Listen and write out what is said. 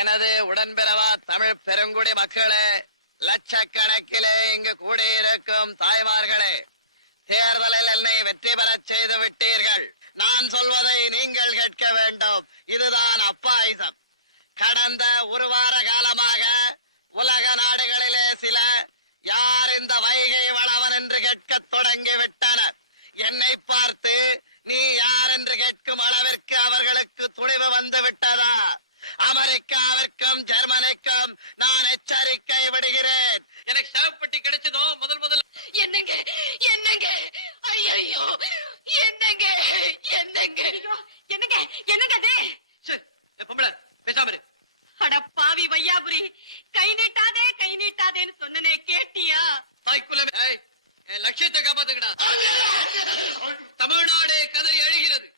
எனது உடன்பிறவா தமிழ் பெருங்குடி மக்களே லட்சக்கணக்கிலே இங்கு கூடியிருக்கும் தாய்மார்களே தேர்தலில் என்னை வெற்றி பெறச் செய்து விட்டீர்கள். நான் சொல்வதை நீங்கள் கேட்க வேண்டும். இதுதான் அப்பாயுதம் கடந்த ஒரு வார காலமாக உலக நாடுகளிலே சில யார் இந்த வைகை வளவன் என்று கேட்க தொடங்கி விட்டனர் என்னை பார்த்து நீ யார் என்று கேட்கும் அளவிற்கு அவர்களுக்கு துணிவு வந்து விட்டதா? ஜெர்மனிக்கும் நான் எச்சரிக்கை விடுகிறேன். எனக்கு ஷரப்பட்டி கிடைச்சதோ? முதல் முதல். என்னங்க? என்னங்க? ஐயோ என்னங்க? என்னங்க? என்னங்க? என்னங்க அது? பொம்பளை. பேசாம. அட பாவி வையாபுரி. கை நீட்டாதே கை நீட்டாதேன்னு சொன்னனே கேட்டியா? என் லட்சியத்தை காப்பாத்துக்கடா தமிழ்நாடு கதறி அழுகிறது.